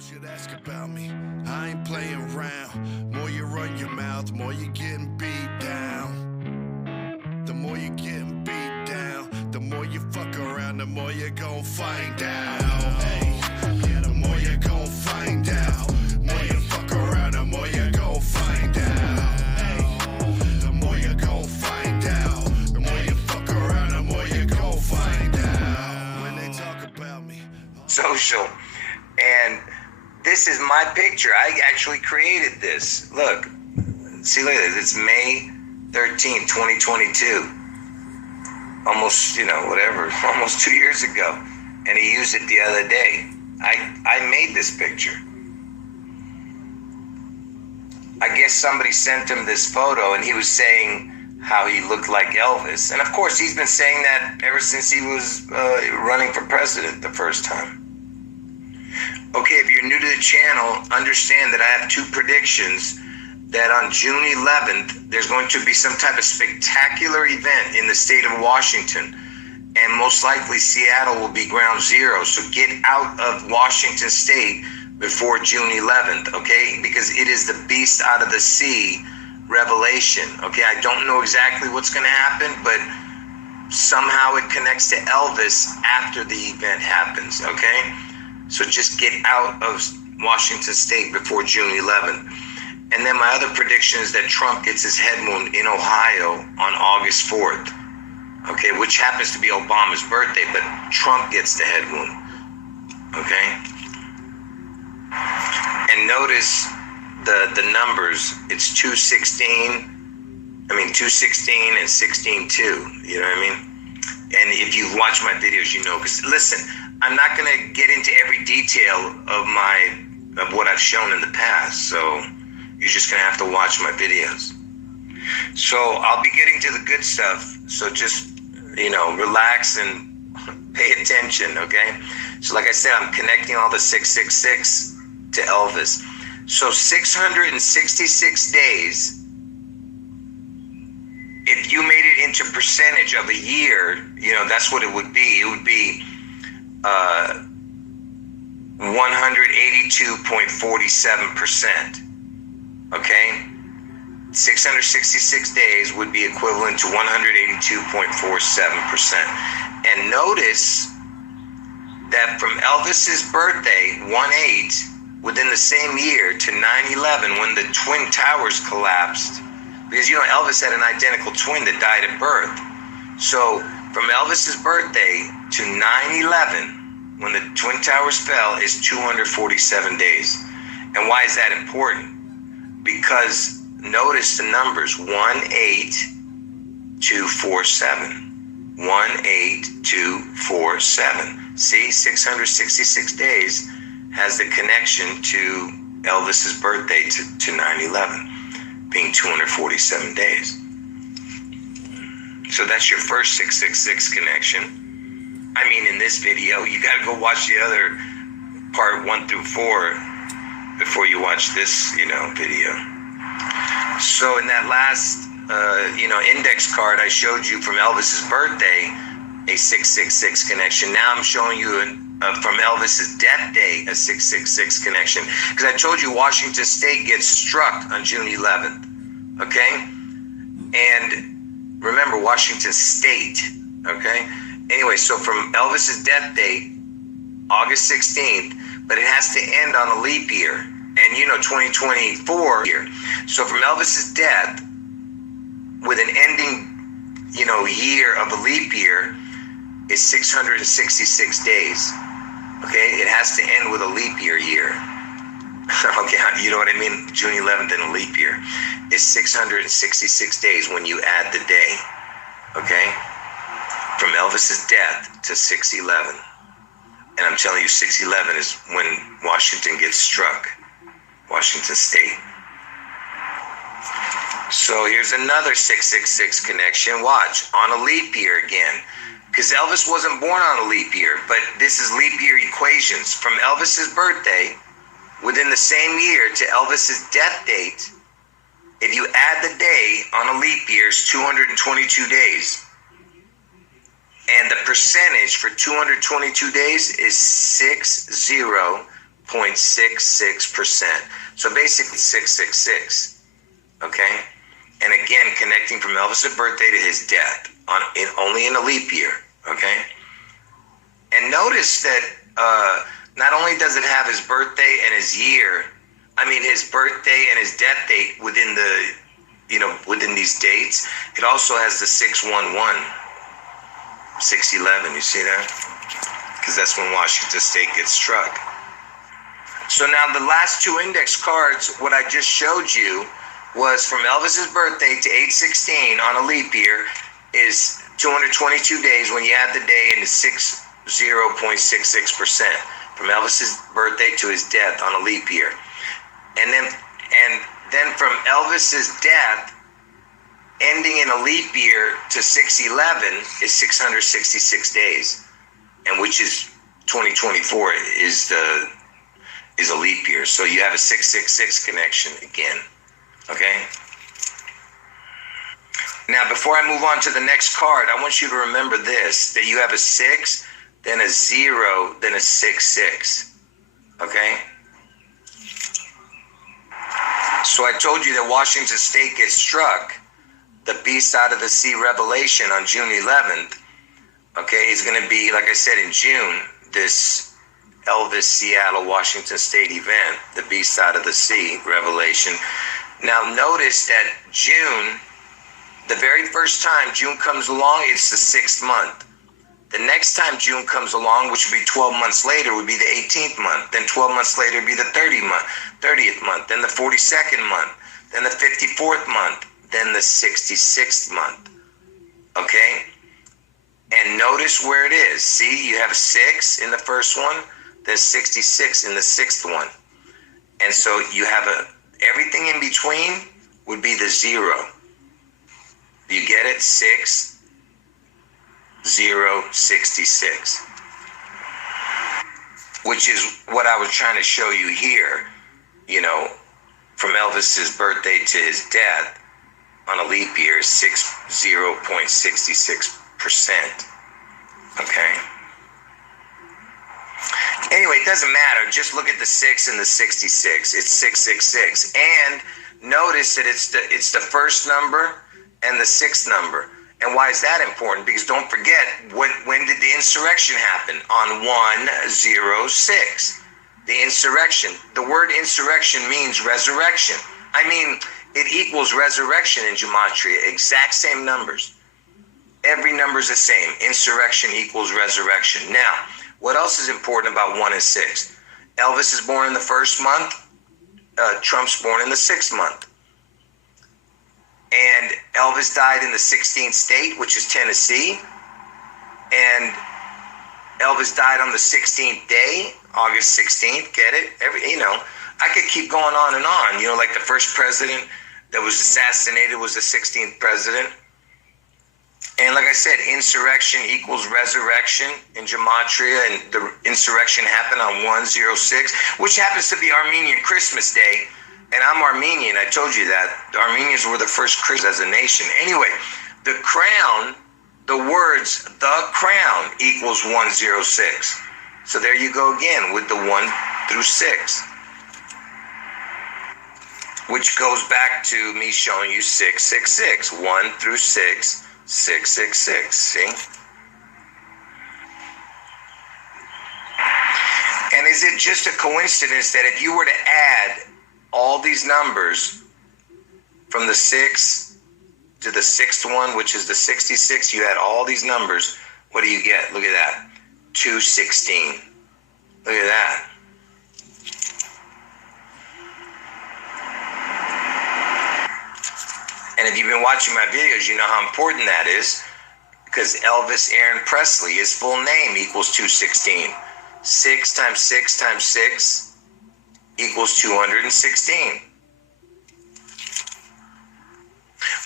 should ask about me. I ain't playing around. More you run your mouth, more you getting beat down. The more you getting beat down, the more you fuck around, the more you gon' find out. Hey, yeah, the more you gon' find out. More you fuck around, the more you gon' find out. Hey, the more you gon' find out. The more you fuck around, the more you gon' find out. When they talk about me. Social. And this is my picture. I actually created this. Look. See, look at this. It's May 13th, 2022. Almost, whatever. Almost 2 years ago. And he used it the other day. I made this picture. I guess somebody sent him this photo and he was saying how he looked like Elvis. And of course, he's been saying that ever since he was running for president the first time. Okay, if you're new to the channel, understand that I have two predictions that on June 11th, there's going to be some type of spectacular event in the state of Washington. And most likely Seattle will be ground zero. So get out of Washington state before June 11th, okay? Because it is the beast out of the sea revelation, okay? I don't know exactly what's going to happen, but somehow it connects to Elvis after the event happens, okay? So just get out of Washington state before June 11th. And then my other prediction is that Trump gets his head wound in Ohio on August 4th. Okay, which happens to be Obama's birthday, but Trump gets the head wound. Okay? And notice the numbers. It's 216 and 16-2. You know what I mean? And if you watch my videos, you know. Because listen, I'm not going to get into every detail of what I've shown in the past. So you're just going to have to watch my videos. So I'll be getting to the good stuff. So just, relax and pay attention, okay? So like I said, I'm connecting all the 666 to Elvis. So 666 days, if you made it into percentage of a year, that's what it would be. It would be 182.47%, okay? 666 days would be equivalent to 182.47%. And notice that from Elvis's birthday, 1/8, within the same year to 9/11, when the Twin Towers collapsed, because Elvis had an identical twin that died at birth. So from Elvis's birthday to 9/11, when the Twin Towers fell, is 247 days. And why is that important? Because notice the numbers, 18247. 18247. See, 666 days has the connection to Elvis's birthday to 9/11, being 247 days. So that's your first 666 connection. I mean, in this video, you got to go watch the other part 1 through 4 before you watch this, video. So in that last, index card I showed you from Elvis's birthday, a 666 connection. Now I'm showing you from Elvis's death day, a 666 connection. Because I told you Washington State gets struck on June 11th, okay? And remember, Washington State, okay? Anyway, so from Elvis's death date, August 16th, but it has to end on a leap year. And 2024 year. So from Elvis's death, with an ending, year of a leap year, is 666 days. Okay, it has to end with a leap year. Okay, you know what I mean? June 11th in a leap year is 666 days when you add the day. Okay, from Elvis's death to 6/11, and I'm telling you, 6/11 is when Washington gets struck. Washington State. So here's another 666 connection. Watch, on a leap year again. Because Elvis wasn't born on a leap year, but this is leap year equations. From Elvis's birthday, within the same year to Elvis's death date, if you add the day on a leap year, it's 222 days. And the percentage for 222 days is 60.4%. 0.66%. So basically 666. Okay? And again, connecting from Elvis's birthday to his death, only in a leap year. Okay? And notice that not only does it have his birthday and his year, his birthday and his death date within these dates, it also has the 611, 611, you see that? Because that's when Washington State gets struck. So now the last two index cards, what I just showed you was from Elvis's birthday to 8/16 on a leap year is 222 days when you add the day into 60.66%. From Elvis's birthday to his death on a leap year. And then from Elvis's death ending in a leap year to 6/11 is 666 days. And which is 2024 is a leap year. So you have a 666 connection again. Okay? Now, before I move on to the next card, I want you to remember this, that you have a 6, then a 0, then a 6-6. Okay? So I told you that Washington State gets struck, the B side of the sea revelation on June 11th. Okay, is going to be, like I said, in June, this Elvis Seattle Washington State event, the B side of the sea revelation. Now notice that June, the very first time June comes along, it's the 6th month. The next time June comes along, which would be 12 months later, would be the 18th month. Then 12 months later would be the 30th month. Then the 42nd month. Then the 54th month. Then the 66th month. Okay? And notice where it is. See, you have 6 in the first one, then 66 in the 6th one. And so you have everything in between would be the 0. You get it? 6, 0, 66. Which is what I was trying to show you here, from Elvis's birthday to his death on a leap year, 0.66%. Okay? Anyway, it doesn't matter. Just look at the 6 and the 66. It's 666. And notice that it's the first number and the 6th number. And why is that important? Because don't forget, when did the insurrection happen? On 106. The insurrection. The word insurrection means resurrection. It equals resurrection in gematria. Exact same numbers. Every number is the same. Insurrection equals resurrection. Now, what else is important about 1 and 6? Elvis is born in the 1st month. Trump's born in the 6th month. And Elvis died in the 16th state, which is Tennessee. And Elvis died on the 16th day, August 16th. Get it? I could keep going on and on. Like the first president that was assassinated was the 16th president. And like I said, insurrection equals resurrection in gematria, and the insurrection happened on 106, which happens to be Armenian Christmas Day. And I'm Armenian, I told you that. The Armenians were the first Christians as a nation. Anyway, the crown, the words, the crown equals 106. So there you go again with the 1 through 6. Which goes back to me showing you 666. 1 through 6, 666. See? And is it just a coincidence that if you were to add all these numbers from the 6 to the 6th one, which is the 66, you add all these numbers, what do you get? Look at that. 216. Look at that. And if you've been watching my videos, you know how important that is, because Elvis Aaron Presley, his full name equals 216. 6 times 6 times 6 equals 216.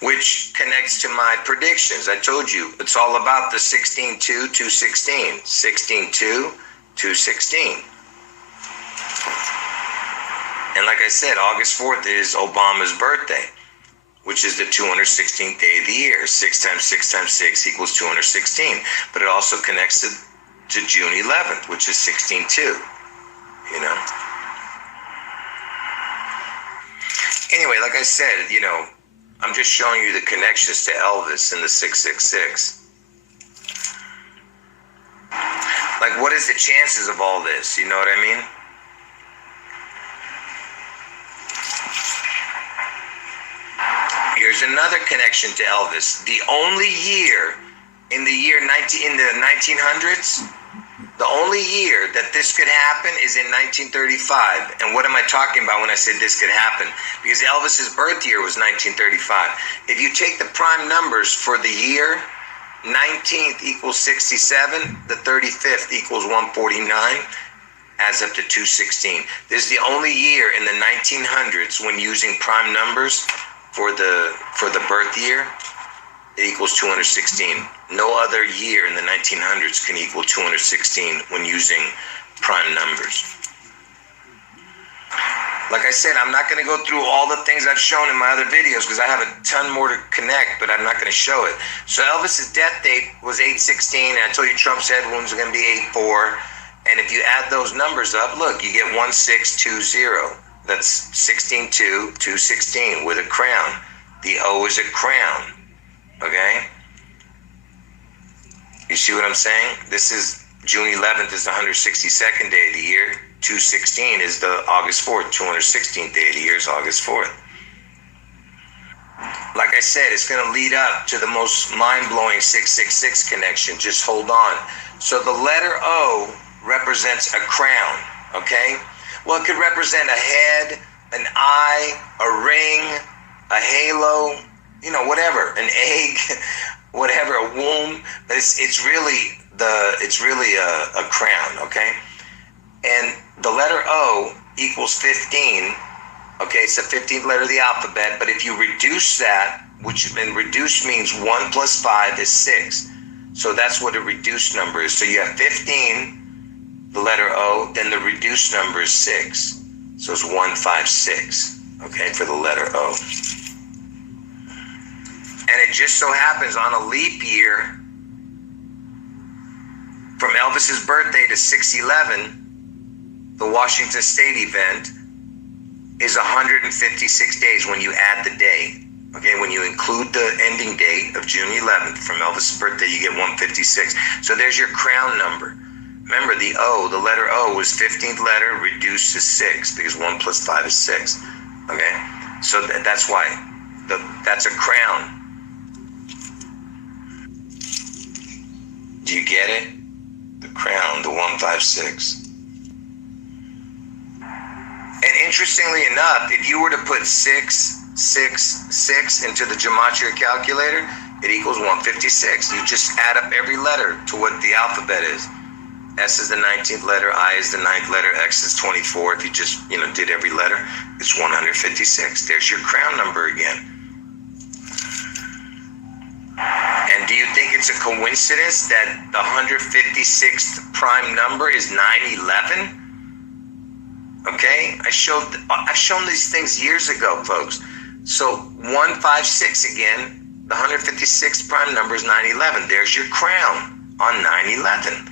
Which connects to my predictions. I told you, it's all about the 16-2, 216. 16-2, 216. And like I said, August 4th is Obama's birthday, which is the 216th day of the year. 6 times 6 times 6 equals 216. But it also connects to June 11th, which is 16-2. Anyway, like I said, I'm just showing you the connections to Elvis and the 666. Like, what is the chances of all this? You know what I mean? Here's another connection to Elvis. The only year in the 1900s, the only year that this could happen is in 1935. And what am I talking about when I said this could happen? Because Elvis's birth year was 1935. If you take the prime numbers for the year, 19th equals 67, the 35th equals 149, adds up to 216. This is the only year in the 1900s when using prime numbers for the birth year, it equals 216. No other year in the 1900s can equal 216 when using prime numbers. Like I said, I'm not going to go through all the things I've shown in my other videos because I have a ton more to connect, but I'm not going to show it. So Elvis's death date was 8/16, and I told you Trump's head wounds are going to be 8/4. And if you add those numbers up, look, you get 1620. That's 16/2, 216 with a crown. The O is a crown. Okay? You see what I'm saying? This is June 11th is the 162nd day of the year. 216 is the August 4th. 216th day of the year is August 4th. Like I said, it's going to lead up to the most mind-blowing 666 connection. Just hold on. So the letter O represents a crown, okay? Well, it could represent a head, an eye, a ring, a halo, whatever, an egg, whatever, a womb. But it's really a crown, okay? And the letter O equals 15. Okay, it's the 15th letter of the alphabet. But if you reduce that, and reduce means 1 plus 5 is 6. So that's what a reduced number is. So you have 15. The letter O, then the reduced number is 6. So it's 156, okay, for the letter O. And it just so happens on a leap year, from Elvis's birthday to 6/11, the Washington State event is 156 days when you add the day. Okay, when you include the ending date of June 11th, from Elvis's birthday, you get 156. So there's your crown number. Remember, the O, the letter O was 15th letter reduced to 6 because 1 plus 5 is 6. Okay? So that's why. That's a crown. Do you get it? The crown, the 156. And interestingly enough, if you were to put 666 into the gematria calculator, it equals 156. You just add up every letter to what the alphabet is. S is the 19th letter, I is the 9th letter, X is 24. If you just, did every letter, it's 156. There's your crown number again. And do you think it's a coincidence that the 156th prime number is 9/11? Okay, I've shown these things years ago, folks. So 156 again, the 156th prime number is 9/11. There's your crown on 9/11.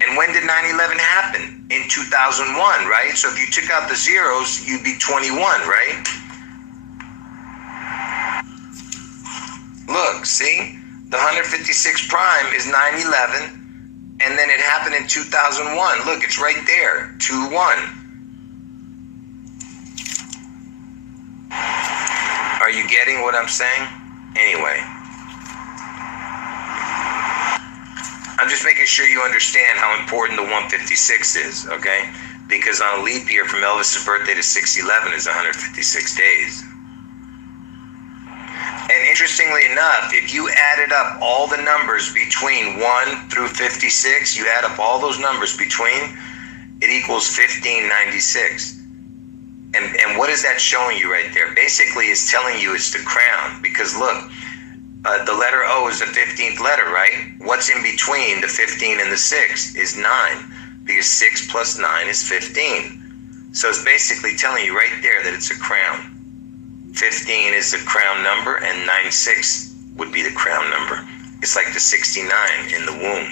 And when did 9/11 happen? In 2001, right? So if you took out the zeros, you'd be 21, right? Look, see? The 156 prime is 9/11, and then it happened in 2001. Look, it's right there, 2-1. Are you getting what I'm saying? Anyway. I'm just making sure you understand how important the 156 is, okay? Because on a leap year from Elvis's birthday to 6/11 is 156 days. And interestingly enough, if you added up all the numbers between 1 through 56, you add up all those numbers between, it equals 1596. And what is that showing you right there? Basically, it's telling you it's the crown. Because look, the letter O is the 15th letter, right? What's in between the 15 and the 6 is 9. Because 6 plus 9 is 15. So it's basically telling you right there that it's a crown. 15 is the crown number, and 96 would be the crown number. It's like the 69 in the womb.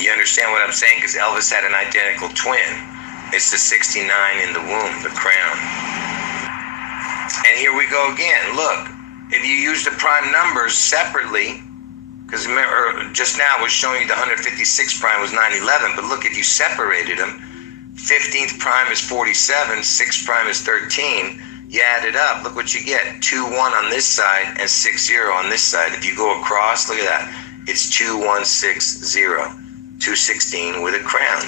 You understand what I'm saying? Because Elvis had an identical twin. It's the 69 in the womb, the crown. And here we go again. Look, if you use the prime numbers separately, because remember, just now I was showing you the 156 prime was 911, but look, if you separated them, 15th prime is 47, 6th prime is 13. You add it up, look what you get. 2-1 on this side and 6-0 on this side. If you go across, look at that. It's 2160, 216 with a crown.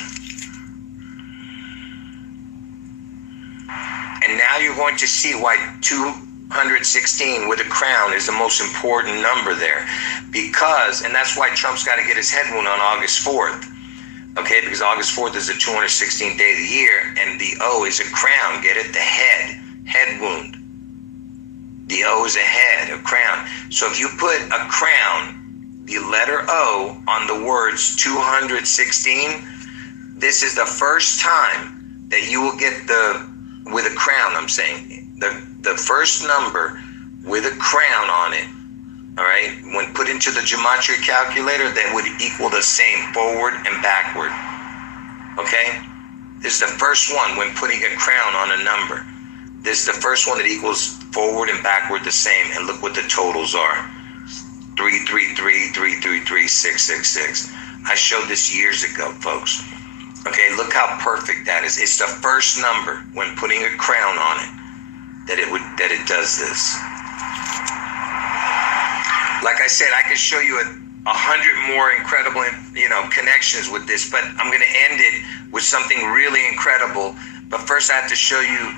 And now you're going to see why 216 with a crown is the most important number there. Because, and that's why Trump's got to get his head wound on August 4th. Okay, because August 4th is the 216th day of the year, and the O is a crown. Get it? The head wound. The O is a head, a crown. So if you put a crown, the letter O, on the words 216, this is the first time that you will get with a crown, I'm saying, the first number with a crown on it, all right, when put into the gematria calculator, that would equal the same forward and backward, okay? This is the first one when putting a crown on a number. This is the first one that equals forward and backward the same, and look what the totals are. 333, 333, 666. I showed this years ago, folks. Okay, look how perfect that is. It's the first number when putting a crown on it that it does this. Like I said, I could show you 100 more incredible, connections with this, but I'm going to end it with something really incredible. But first, I have to show you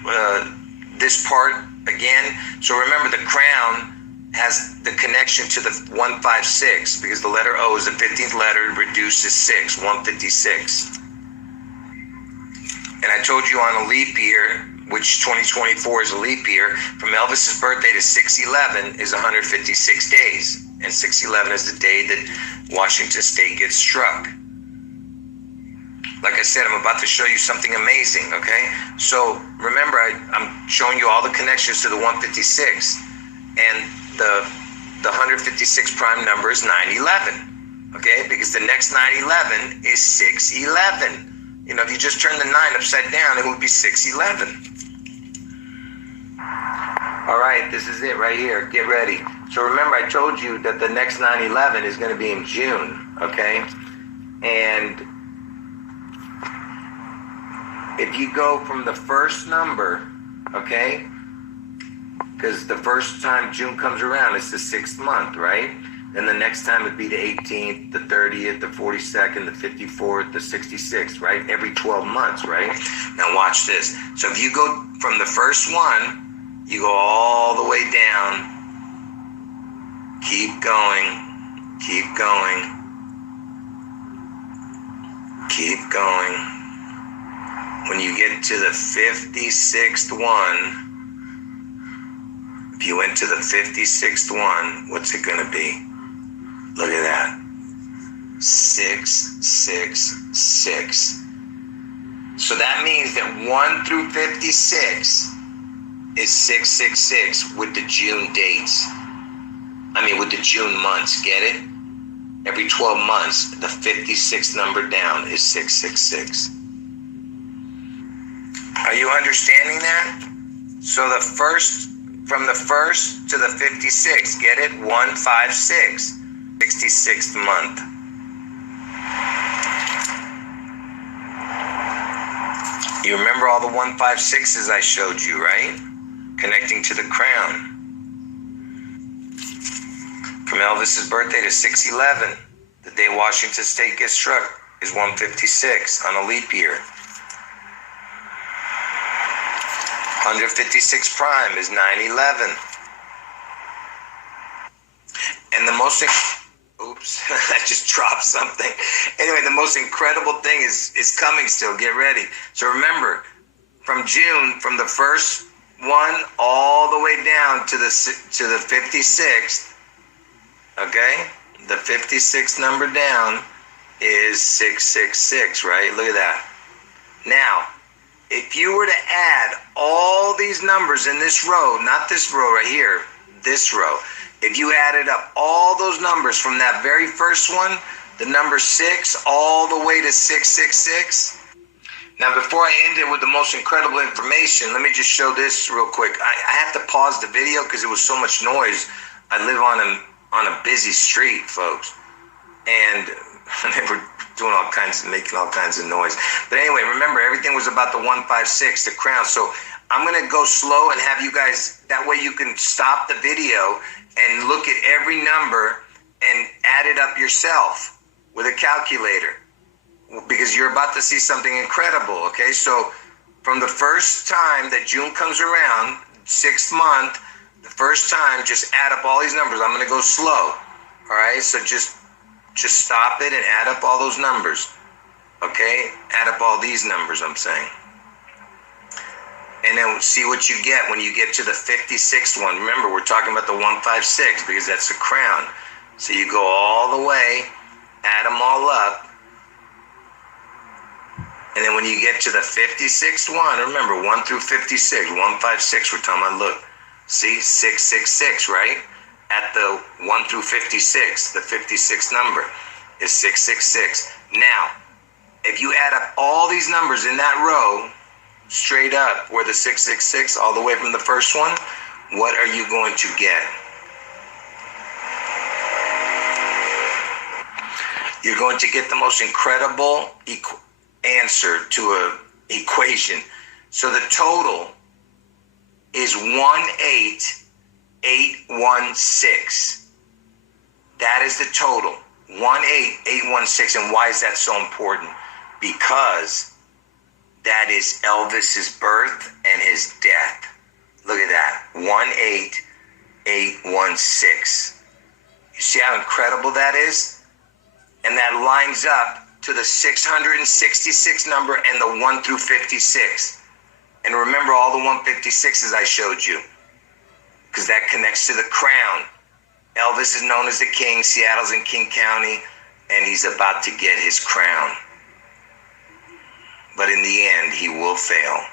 this part again. So remember, the crown has the connection to the 156 because the letter O is the 15th letter reduced to 6, 156. And I told you on a leap year, which 2024 is a leap year, from Elvis's birthday to 6/11 is 156 days. And 6/11 is the day that Washington State gets struck. Like I said, I'm about to show you something amazing, okay? So remember, I'm showing you all the connections to the 156. And the 156 prime number is 911, okay? Because the next 911 is 611. If you just turn the 9 upside down, it would be 611. All right, this is it right here. Get ready. So remember, I told you that the next 911 is going to be in June, okay? And if you go from the first number, okay? Because the first time June comes around, it's the 6th month, right? Then the next time it'd be the 18th, the 30th, the 42nd, the 54th, the 66th, right? Every 12 months, right? Now watch this. So if you go from the first one, you go all the way down. Keep going. Keep going. Keep going. When you get to the 56th one, if you went to the 56th one, what's it going to be? Look at that. 666. So that means that 1 through 56 is 666 with the June dates. With the June months. Get it? Every 12 months, the 56th number down is 666. Are you understanding that? So from the first to the 56, get it? 156. 66th month. You remember all the 156s I showed you, right? Connecting to the crown. From Elvis's birthday to 6/11, the day Washington State gets struck is 156 on a leap year. 156 prime is 9/11. And the most... Oops, I just dropped something. Anyway, the most incredible thing is coming still. Get ready. So remember, from June, from the first one all the way down to the 56th, okay? The 56th number down is 666, right? Look at that. Now, if you were to add all these numbers in this row, not this row right here, this row, if you added up all those numbers from that very first one, the number 6 all the way to 666. Now, before I end it with the most incredible information, let me just show this real quick. I have to pause the video because it was so much noise. I live on a busy street, folks, and they were doing making all kinds of noise. But anyway, remember, everything was about the 156, the crown. So I'm going to go slow and have you guys, that way you can stop the video and look at every number and add it up yourself with a calculator, because you're about to see something incredible, okay? So from the first time that June comes around, 6th month, the first time, just add up all these numbers. I'm going to go slow, all right? So just stop it and add up all those numbers, okay? Add up all these numbers, I'm saying. And then see what you get when you get to the 56th one. Remember, we're talking about the 156 because that's the crown. So you go all the way, add them all up. And then when you get to the 56th one, remember 1 through 56, 156, we're talking about, look, see, 666, right? At the 1 through 56, the 56th number is 666. Now, if you add up all these numbers in that row, straight up, where the 666, all the way from the first one, what are you going to get? You're going to get the most incredible answer to a equation. So the total is 18816. That is the total, 18816. And why is that so important? Because that is Elvis's birth and his death. Look at that, 18816. You see how incredible that is? And that lines up to the 666 number and the 1 through 56. And remember all the 156s I showed you, because that connects to the crown. Elvis is known as the king. Seattle's in King County, and he's about to get his crown. But in the end, he will fail.